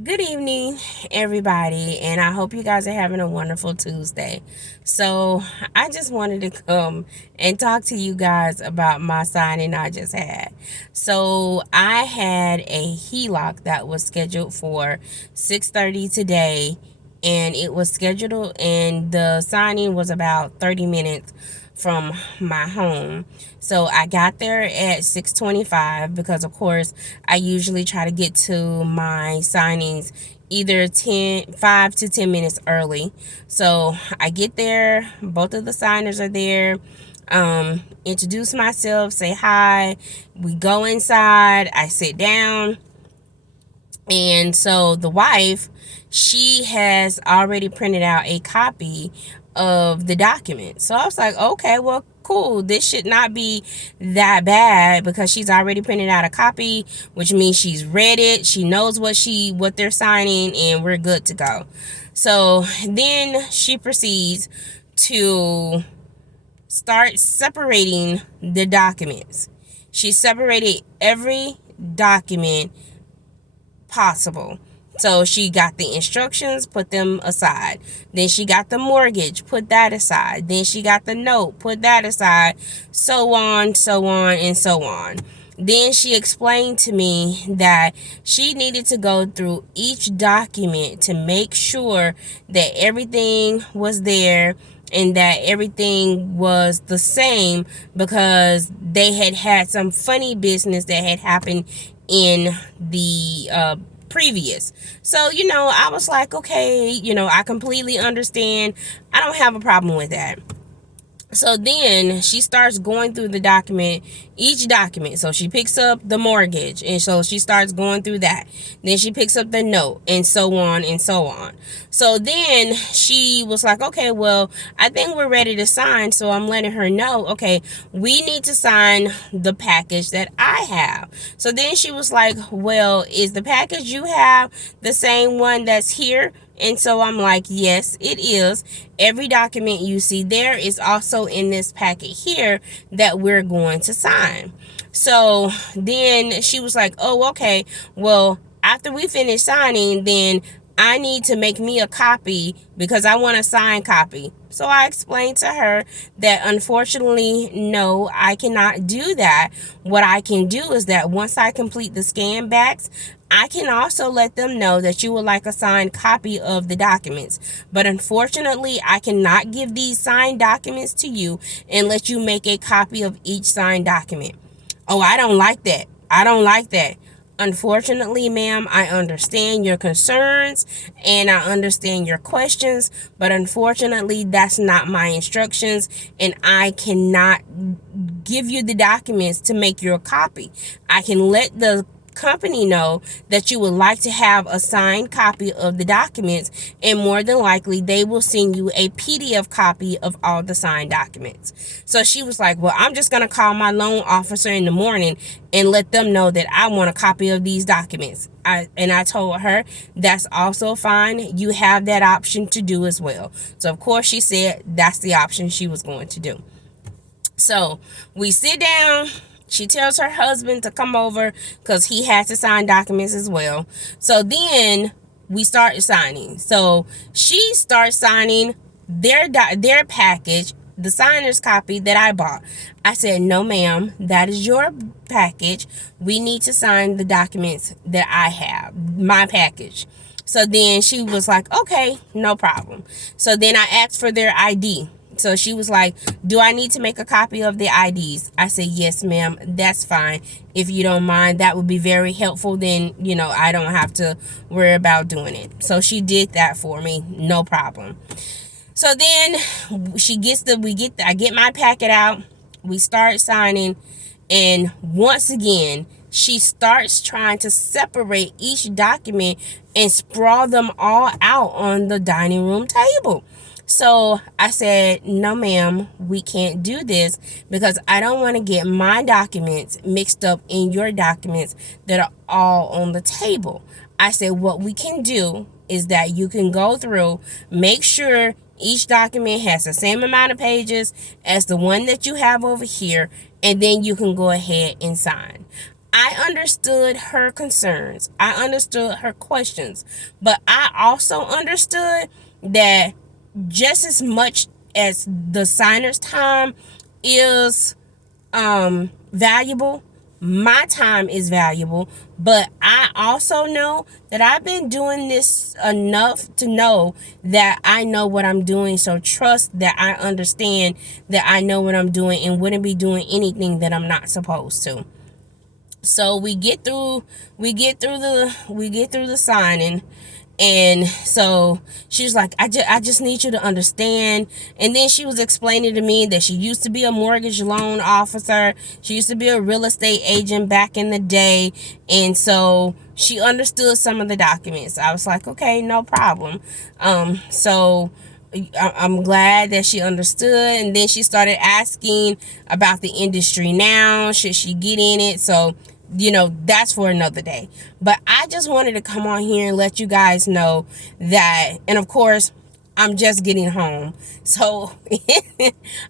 Good evening, everybody, and I hope you guys are having a wonderful Tuesday. So, I just wanted to come and talk to you guys about my signing I just had. So, I had a HELOC that was scheduled for 6:30 today, and it was scheduled, and the signing was about 30 minutes from my home. So I got there at 6:25 because of course I usually try to get to my signings either 5 to 10 minutes early. So I get there, both of the signers are there. Introduce myself, say hi. We go inside, I sit down, and so the wife, she has already printed out a copy of the document. So I was like, okay, well, cool. This should not be that bad because she's already printed out a copy, which means she's read it. She knows what they're signing, and we're good to go. So then she proceeds to start separating the documents. She separated every document possible. So she got the instructions, put them aside. Then she got the mortgage, put that aside. Then she got the note, put that aside. So on, so on, and so on. Then she explained to me that she needed to go through each document to make sure that everything was there and that everything was the same because they had some funny business that had happened in the previous. So, I was like, okay, I completely understand. I don't have a problem with that. So then she starts going through each document. So she picks up the mortgage, and so she starts going through that. Then she picks up the note, and so on and so on. So then she was like, okay, well, I think we're ready to sign. So I'm letting her know, okay, we need to sign the package that I have. So then she was like, well, is the package you have the same one that's here? And so I'm like, yes, it is. Every document you see there is also in this packet here that we're going to sign. So then she was like, oh, okay, well, after we finish signing, then I need to make me a copy because I want a signed copy. So I explained to her that unfortunately, no, I cannot do that. What I can do is that once I complete the scan backs, I can also let them know that you would like a signed copy of the documents. But unfortunately, I cannot give these signed documents to you and let you make a copy of each signed document. Oh, I don't like that. I don't like that. Unfortunately, ma'am, I understand your concerns and I understand your questions, but unfortunately, that's not my instructions, and I cannot give you the documents to make your copy. I can let the company know that you would like to have a signed copy of the documents, and more than likely they will send you a PDF copy of all the signed documents. So she was like, well, I'm just going to call my loan officer in the morning and let them know that I want a copy of these documents. I told her that's also fine. You have that option to do as well. So of course she said that's the option she was going to do. So we sit down. She tells her husband to come over because he has to sign documents as well. So then we start signing. So she starts signing their package, the signer's copy that I bought. I said, no, ma'am, that is your package. We need to sign the documents that I have, my package. So then she was like, okay, no problem. So then I asked for their ID. So she was like, do I need to make a copy of the IDs? I said, yes, ma'am, that's fine. If you don't mind, that would be very helpful. Then, I don't have to worry about doing it. So she did that for me. No problem. So then I get my packet out. We start signing. And once again, she starts trying to separate each document and sprawl them all out on the dining room table. So I said, no, ma'am, we can't do this because I don't want to get my documents mixed up in your documents that are all on the table. I said, what we can do is that you can go through, make sure each document has the same amount of pages as the one that you have over here, and then you can go ahead and sign. I understood her concerns. I understood her questions. But I also understood that just as much as the signer's time is valuable, my time is valuable. But I also know that I've been doing this enough to know that I know what I'm doing. So trust that I understand that I know what I'm doing and wouldn't be doing anything that I'm not supposed to. So we get through the signing. And so she was like, I just need you to understand. And then she was explaining to me that she used to be a mortgage loan officer. She used to be a real estate agent back in the day. And so she understood some of the documents. I was like, okay, no problem. So I'm glad that she understood. And then she started asking about the industry now. Should she get in it? So, that's for another day. But I just wanted to come on here and let you guys know that, and of course, I'm just getting home. So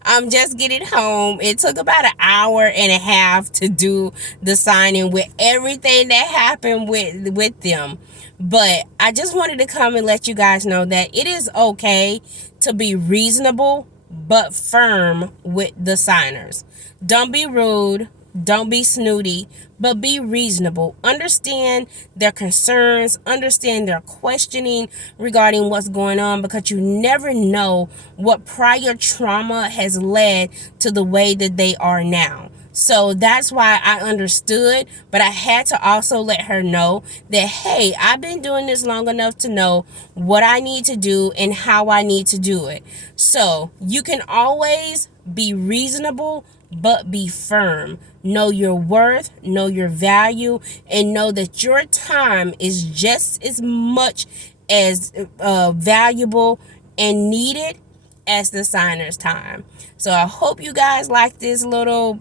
I'm just getting home. It took about an hour and a half to do the signing with everything that happened with them. But I just wanted to come and let you guys know that it is okay to be reasonable but firm with the signers. Don't be rude. Don't be snooty, but be reasonable. Understand their concerns, understand their questioning regarding what's going on, because you never know what prior trauma has led to the way that they are now. So that's why I understood, but I had to also let her know that, hey, I've been doing this long enough to know what I need to do and how I need to do it. So you can always be reasonable, but be firm. Know your worth, know your value, and know that your time is just as much as valuable and needed as the signer's time. So I hope you guys like this little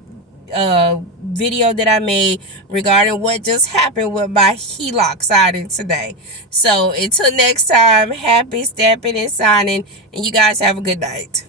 video that I made regarding what just happened with my HELOC signing today. So until next time, happy stamping and signing, and you guys have a good night.